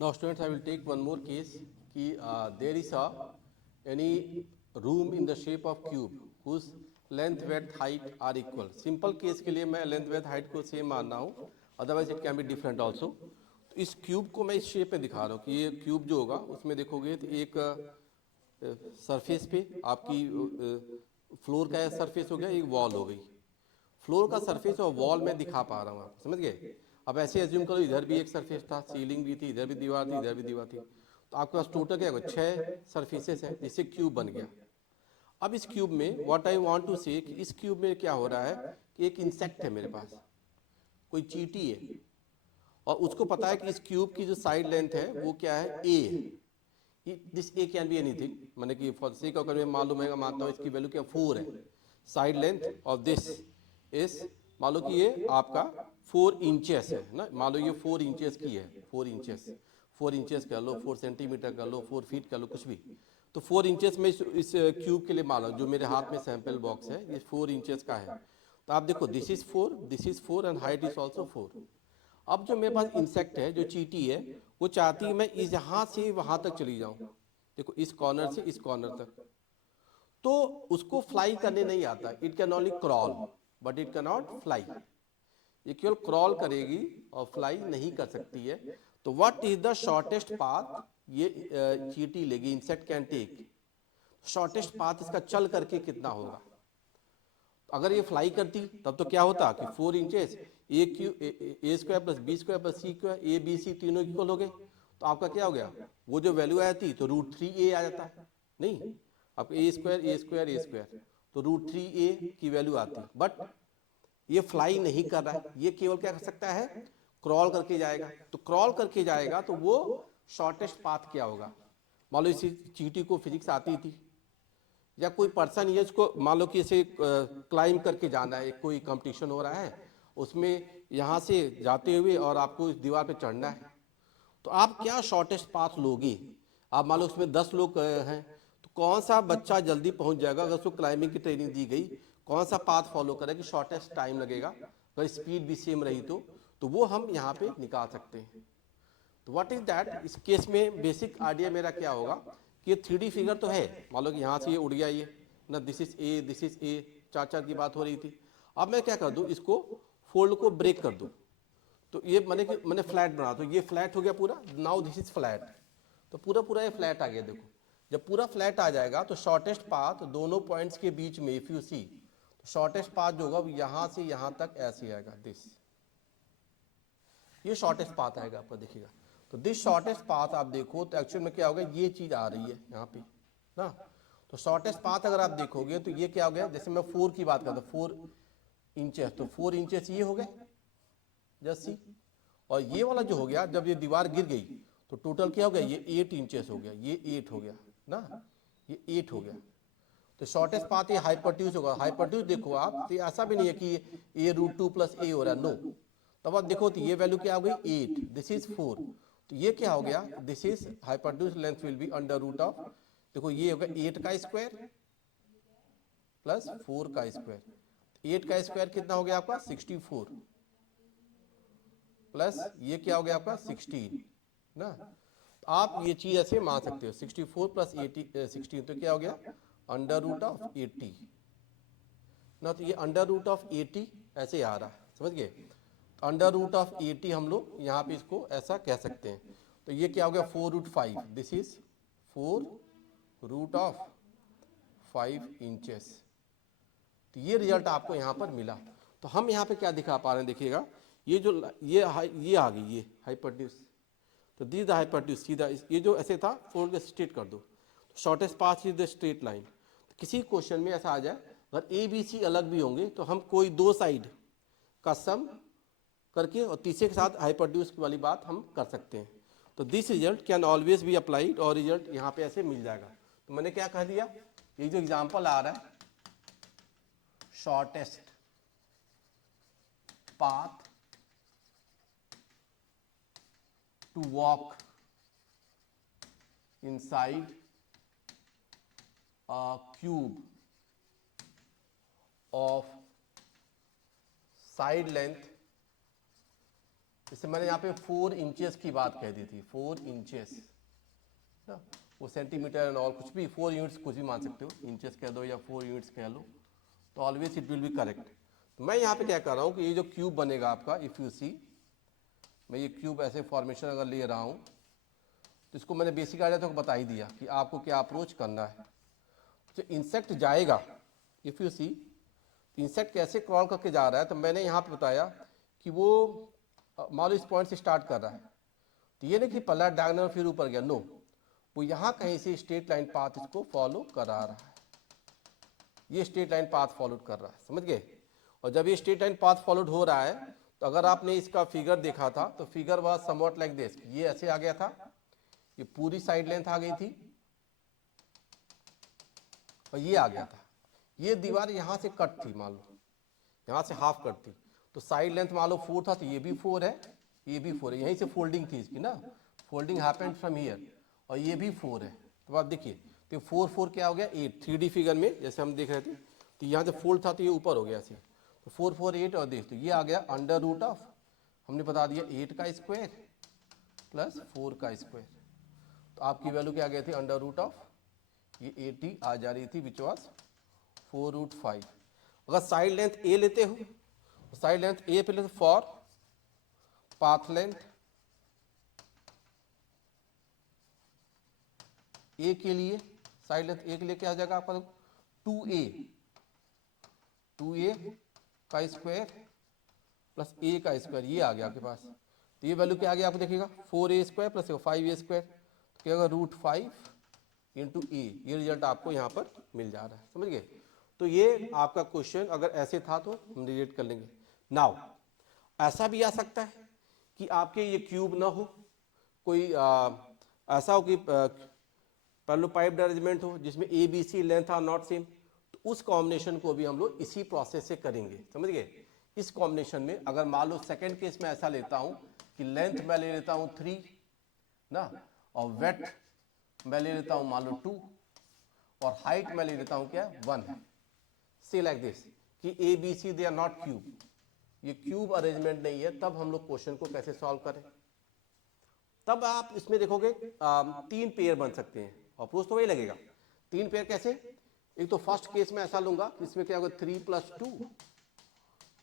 Now, students, I will take one more case. There is any room in the shape of cube whose length, width, height are equal. Simple case के लिए मैं length, width, height को same मान रहा हूँ. Otherwise, it can be different also. तो इस cube को मैं इस शेप में दिखा रहा हूँ कि ये क्यूब जो होगा उसमें देखोगे तो एक सरफेस पे आपकी फ्लोर का सरफेस हो गया, एक वॉल हो गई. फ्लोर का सरफेस और वॉल में दिखा पा रहा हूँ, आप समझ गए. अब ऐसे एज्यूम करो इधर भी एक सरफेस था, सीलिंग भी थी, इधर भी दीवार थी, इधर भी दीवार थी. तो आपके पास टोटल क्या होगा, 6 सरफेसेस हैं जिससे क्यूब बन गया. अब इस क्यूब में व्हाट आई वांट टू से कि इस क्यूब में क्या हो रहा है कि एक इंसेक्ट है मेरे पास, कोई चींटी है, और उसको पता है कि इस क्यूब की जो साइड लेंथ है वो क्या है, ए है. This A can be anything, मैंने कि फॉर सेक ऑफ मैं मालूम है, मानता हूँ इसकी वैल्यू क्या 4 है. Side length of this is, मान लो कि ये आपका 4 इंचेस है ना, मान लो ये 4 इंचेस की है, 4 इंचेस कर लो, 4 सेंटीमीटर कर लो, 4 फीट कर लो, कुछ भी. तो 4 इंचेस में इस क्यूब के लिए मान लो जो मेरे हाथ में सैंपल बॉक्स है ये 4 इंचेस का है. तो आप देखो this is 4 and height is also 4. अब जो मेरे पास इंसेक्ट है, जो चींटी है, वो चाहती है मैं इस यहाँ से वहाँ तक चली जाऊँ. देखो इस कॉर्नर से इस कॉर्नर तक. तो उसको फ्लाई करने नहीं आता, it can only crawl but it can not fly. ये केवल क्रॉल करेगी और फ्लाई नहीं कर सकती है. तो what is the shortest path ये चींटी लेगी, insect can take. Shortest path इसका चल करके कितना होगा. अगर ये फ्लाई करती तब तो क्या होता कि 4 inches A Q A square plus B square plus C square, A B C तीनों इक्वल हो गए. तो आपका क्या हो गया, वो जो वैल्यू आती तो √3a आ जाता नहीं. आप ए स्क्वायर तो √3a की वैल्यू आती. बट ये फ्लाई नहीं कर रहा है, ये केवल क्या कर सकता है, क्रॉल करके जाएगा. तो क्रॉल करके जाएगा तो वो शॉर्टेस्ट पाथ क्या होगा. मान लो इसी चींटी को फिजिक्स आती थी, या कोई पर्सन ये इसको मान लो कि इसे क्लाइंब करके जाना है, कोई कंपटीशन हो रहा है उसमें, यहाँ से जाते हुए और आपको इस दीवार पे चढ़ना है. तो आप क्या शॉर्टेस्ट पाथ लोगे. आप मान लो उसमें 10 लोग हैं, तो कौन सा बच्चा जल्दी पहुंच जाएगा. अगर उसको क्लाइंबिंग की ट्रेनिंग दी गई, कौन सा पाथ फॉलो करेगा कि शॉर्टेस्ट टाइम लगेगा, अगर स्पीड भी सेम रही तो वो हम यहाँ पे निकाल सकते हैं. तो व्हाट इज दैट, इस केस में बेसिक आइडिया मेरा क्या होगा कि ये 3D फिगर तो है. मान लो कि यहाँ से ये उड़ गया ये ना, दिस इज ए, चार चार की बात हो रही थी. अब मैं क्या कर दूँ, इसको फोल्ड को ब्रेक कर दूँ. तो ये मैंने फ्लैट बना, तो ये फ्लैट हो गया पूरा. नाउ दिस इज फ्लैट, तो पूरा पूरा ये फ्लैट आ गया. देखो जब पूरा फ्लैट आ जाएगा तो शॉर्टेस्ट पाथ दोनों पॉइंट्स के बीच में, इफ यू सी, तो शॉर्टेस्ट पाथ जो होगा वो यहाँ से यहाँ तक ऐसे आएगा. दिस, ये शॉर्टेस्ट पाथ आएगा आपका, देखिएगा. तो दिस शॉर्टेस्ट पाथ आप देखो तो एक्चुअल में क्या होगा, ये चीज आ रही है यहाँ पे ना. तो शॉर्टेस्ट पाथ अगर आप देखोगे तो ये क्या हो गया, जैसे मैं 4 की बात करता हूँ, 4 इंचेस, तो 4 इंचेस ये हो गए जस्ट सी. और ये वाला जो हो गया, जब ये दीवार गिर गई तो टोटल क्या हो गया, ये 8 इंचेस हो गया, ये 8 हो गया ना, ये 8 हो गया. तो शॉर्टेस्ट पाथ ये हाइपरट्यूज होगा. हाइपरट्यूज देखो आप, तो ऐसा भी नहीं है कि a√2 + a हो रहा है, नो. तब आप देखो तो ये वैल्यू क्या हो गई, 8, दिस इज 4. तो ये क्या हो गया, this is hypotenuse length will be √of, देखो ये होगा 8 का स्क्वायर प्लस 4 का स्क्वायर. 8 का स्क्वायर कितना हो गया आपका 64, प्लस ये क्या हो गया आपका 16 ना. तो आप ये चीज ऐसे मान सकते हो, 64 + 16 तो क्या हो गया √ऑफ 80 ना. तो ये √ऑफ 80 ऐसे आ रहा है, समझ गए. √ऑफ 80 हम लोग यहाँ पे इसको ऐसा कह सकते हैं. तो ये क्या हो गया 4√5, दिस इज 4√5 इंचेस. तो ये रिजल्ट आपको यहाँ पर मिला. तो हम यहाँ पे क्या दिखा पा रहे हैं, देखिएगा ये जो ये आ गई ये हाइपरट्यूज. तो दिस द हाइपरट्यूज, सीधा ये जो ऐसे था 4 के स्ट्रेट कर दो. Shortest path is the straight line. तो किसी क्वेश्चन में ऐसा आ जाए अगर ए बी सी अलग भी होंगे तो हम कोई दो साइड का सम करके और तीसरे के साथ हाइपरट्यूज वाली बात हम कर सकते हैं. तो this result can always be applied, और रिजल्ट यहाँ पे ऐसे मिल जाएगा. तो मैंने क्या कह दिया, ये जो एग्जाम्पल आ रहा है, shortest path to walk inside a cube of side length जैसे मैंने यहाँ पे 4 इंचेस की बात कह दी थी, 4 इंचेस ना, वो सेंटीमीटर एंड और कुछ भी 4 यूनिट्स कुछ भी मान सकते हो, इंचेस कह दो या 4 यूनिट्स कह लो, तो always it will be correct. तो मैं यहाँ पे क्या कर रहा हूँ कि ये जो क्यूब बनेगा आपका, इफ़ यू सी, मैं ये क्यूब ऐसे फॉर्मेशन अगर ले रहा हूँ तो इसको मैंने बेसिक आइडिया तो बता ही दिया कि आपको क्या अप्रोच करना है। जो इंसेक्ट जाएगा, इफ़ यू सी, इंसेक्ट कैसे क्रॉल करके जा रहा है, तो मैंने यहाँ पे बताया कि वो मान लो इस पॉइंट से स्टार्ट कर रहा है, तो ये नहीं कि पहला डायगोनल फिर ऊपर गया, नो, वो यहाँ कहीं से स्ट्रेट लाइन पाथ इसको फॉलो करा रहा है, ये स्ट्रेट लाइन पाथ फॉलो कर रहा है, समझ गए। और जब ये स्ट्रेट लाइन पाथ फॉलोड हो रहा है, तो अगर आपने इसका फिगर देखा था तो figure was somewhat like this, ये ऐसे आ गया था, ये पूरी साइड लेंथ आ गई थी और ये आ गया था, ये दीवार यहाँ से कट थी, मान लो यहाँ से हाफ कट थी, तो साइड लेंथ मान लो 4 था, तो ये भी 4 है, ये भी 4 है, यहीं से फोल्डिंग थी इसकी ना, फोल्डिंग हैपेंड फ्रॉम हियर, और ये भी 4 है। तो आप देखिए, तो 4 4 क्या हो गया 8, 3D फिगर में जैसे हम देख रहे थे, तो यहाँ से फोल्ड था तो ये ऊपर हो गया ऐसे, तो 4 4 8, और देख तो ये आ गया अंडर रूट ऑफ, हमने बता दिया 8 का स्क्वायर प्लस 4 का स्क्वायर, तो आपकी वैल्यू क्या आ गई थी अंडर रूट ऑफ, ये 80 आ जा रही थी, विच वॉज 4√5। अगर साइड लेंथ ए लेते हो, साइड लेंथ ए पे लेते फॉर पाथ लेंथ ए के लिए, साइड लेंथ ए के लिए क्या आ जाएगा आपका 2a का स्क्वायर प्लस a का स्क्वायर, ये आ गया आपके पास, तो ये वैल्यू क्या आ गया आपको देखिएगा 4a square plus 5a square, तो क्या होगा √5 इंटू ए, ये रिजल्ट आपको यहाँ पर मिल जा रहा है, समझ गए। तो ये आपका क्वेश्चन अगर ऐसे था तो हम रिलेट कर लेंगे। नाउ ऐसा भी आ सकता है कि आपके ये क्यूब ना हो, कोई ऐसा हो कि पैरेललोपाइप्ड अरेंजमेंट हो जिसमें A B C length are not same, तो उस कॉम्बिनेशन को भी हम लोग इसी प्रोसेस से करेंगे, समझ गए। इस कॉम्बिनेशन में अगर मान लो सेकेंड केस में ऐसा लेता हूँ कि लेंथ मैं ले लेता हूँ 3 ना, और वेट मैं ले लेता हूँ मान लो 2, और हाइट मैं ले लेता हूँ क्या 1 है, से लाइक दिस कि A B C they are not cube, ये क्यूब अरेंजमेंट नहीं है, तब हम लोग क्वेश्चन को कैसे सॉल्व करें। तब आप इसमें देखोगे 3 पेयर बन सकते हैं, अप्रोच तो वही लगेगा। 3 पेयर कैसे, एक तो फर्स्ट केस में ऐसा लूंगा, इसमें क्या होगा 3 + 2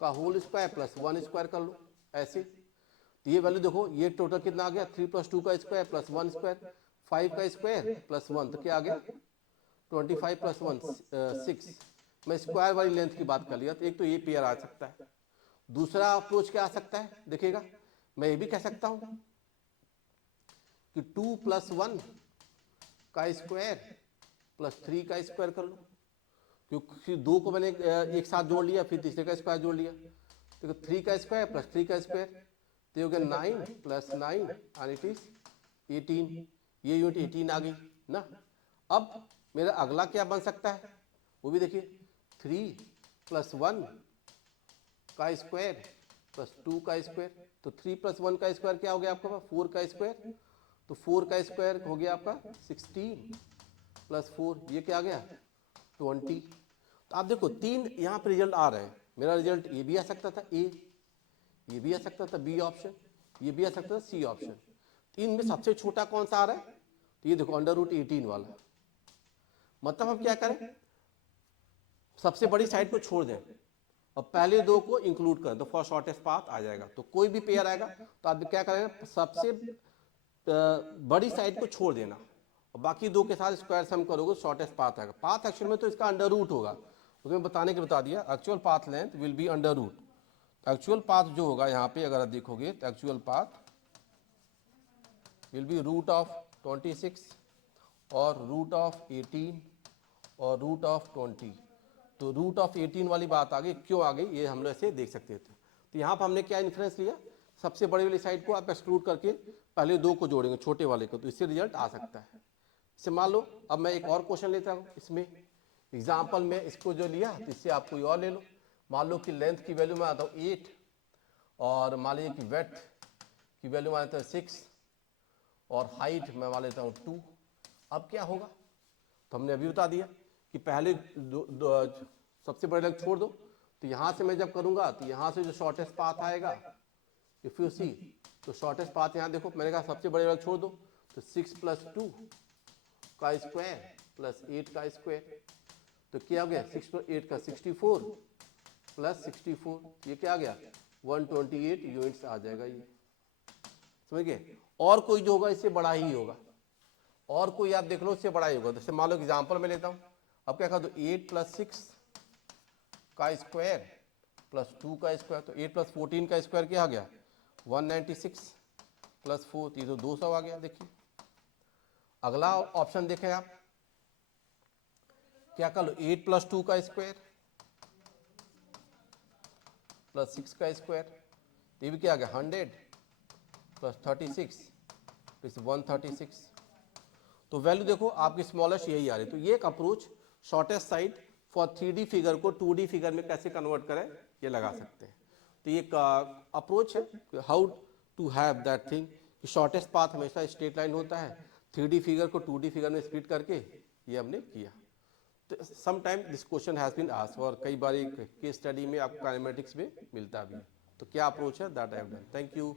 का होल स्क्वायर प्लस 1 स्क्वायर कर लो ऐसे, तो ये वैल्यू देखो, ये टोटल कितना आ गया 3 + 2 का स्क्वायर प्लस 1 स्क्वायर, 5 का स्क्वायर प्लस 1, तो क्या आ गया 25 + 1 6। मैं स्क्वायर वाली लेंथ की बात कर लिया, तो एक तो ये पेयर आ सकता है। दूसरा अप्रोच क्या आ सकता है देखिएगा, मैं ये भी कह सकता हूं कि 2 + 1 का स्क्वायर प्लस 3 का स्क्वायर कर लो, क्योंकि 2 को मैंने एक साथ जोड़ लिया, फिर तीसरे का स्क्वायर जोड़ लिया, तो 3 का स्क्वायर प्लस 3 का स्क्वायर, तो हो गया 9 + 9 एंड इट इज 18, ये यूनिट 18 आ गई ना। अब मेरा अगला क्या बन सकता है वो भी देखिए, 3 + 1 का स्क्वायर प्लस 2 का स्क्वायर, तो 3 + 1 का स्क्वायर क्या हो गया आपका 4 का स्क्वायर, तो 4 का स्क्वायर हो गया आपका 16 + 4, ये क्या आ गया 20। तो आप देखो 3 यहाँ पे रिजल्ट आ रहे हैं, मेरा रिजल्ट ये भी आ सकता था ए, ये भी आ सकता था बी ऑप्शन, ये भी आ सकता था सी ऑप्शन, इनमें सबसे छोटा कौन सा आ रहा है, तो ये देखो √18 वाला। मतलब हम क्या करें, सबसे बड़ी साइड को छोड़ दें और पहले 2 को इंक्लूड करें, तो फॉर शॉर्टेस्ट पाथ आ जाएगा। तो कोई भी पेयर आएगा तो आप क्या करेंगे, सबसे बड़ी साइड को छोड़ देना और बाकी 2 के साथ स्क्वायर सम करोगे, शॉर्टेस्ट पाथ आएगा। पाथ एक्चुअल में तो इसका अंडर रूट होगा, उसमें बताने के बता दिया, actual path length will be under root. Actual path जो होगा यहाँ पे अगर आप देखोगे तो एक्चुअल पाथ विल बी √26 और √18 और √20। तो √18 वाली बात आ गई, क्यों आ गई ये हम लोग ऐसे देख सकते थे। तो यहाँ पर हमने क्या इन्फ्रेंस लिया, सबसे बड़ी वाली साइड को आप एक्सक्लूड करके पहले 2 को जोड़ेंगे छोटे वाले को, तो इससे रिजल्ट आ सकता है। इससे मान लो अब मैं एक और क्वेश्चन लेता हूँ, इसमें एग्जाम्पल में इसको जो लिया तो इससे आप कोई और ले लो। मान लो कि लेंथ की वैल्यू में आता हूँ 8 और मान लीजिए कि वेट की वैल्यू में आता है 6 और हाइट मैं मान लेता हूँ 2। अब क्या होगा, तो हमने अभी बता दिया कि पहले सबसे बड़े लेग छोड़ दो, तो यहाँ से मैं जब करूँगा तो यहाँ से जो शॉर्टेस्ट पाथ आएगा इफ यू सी तो शॉर्टेस्ट पाथ यहाँ देखो, मैंने कहा सबसे बड़े वाला छोड़ दो, तो 6 + 2 का स्क्वायर प्लस 8 का स्क्वायर, तो क्या हो गया 6 + 8 का 64 प्लस 64, ये क्या आ गया 128 यूनिट्स आ जाएगा ये, समझ गए। और कोई जो होगा इससे बड़ा ही होगा, और कोई आप देख लो इससे बड़ा ही होगा। जैसे मान लो एग्जाम्पल में लेता हूँ, अब क्या कहा दो 8 + 6 का स्क्वायर प्लस 2 का स्क्वायर, तो 8 + 14 का स्क्वायर क्या आ गया 196 प्लस 4, ये तो 200 आ गया। देखिए अगला ऑप्शन देखें आप, क्या कर लो 8 + 2 का स्क्वायर प्लस 6 का स्क्वायर, ये भी क्या आ गया 100 प्लस 36 इस 136, तो वैल्यू देखो आपकी स्मॉलेस्ट यही आ रही। तो ये एक approach shortest side for 3D figure को 2D फिगर में कैसे कन्वर्ट करें ये लगा सकते हैं। तो ये एक अप्रोच है how to have that thing, shortest path हमेशा स्ट्रेट लाइन होता है, 3D फिगर को 2D फिगर में स्प्लिट करके ये हमने किया। तो some time this question has been asked, और कई बार केस स्टडी में आपको काइनेमेटिक्स में मिलता भी है। तो क्या अप्रोच है that I have done. Thank you.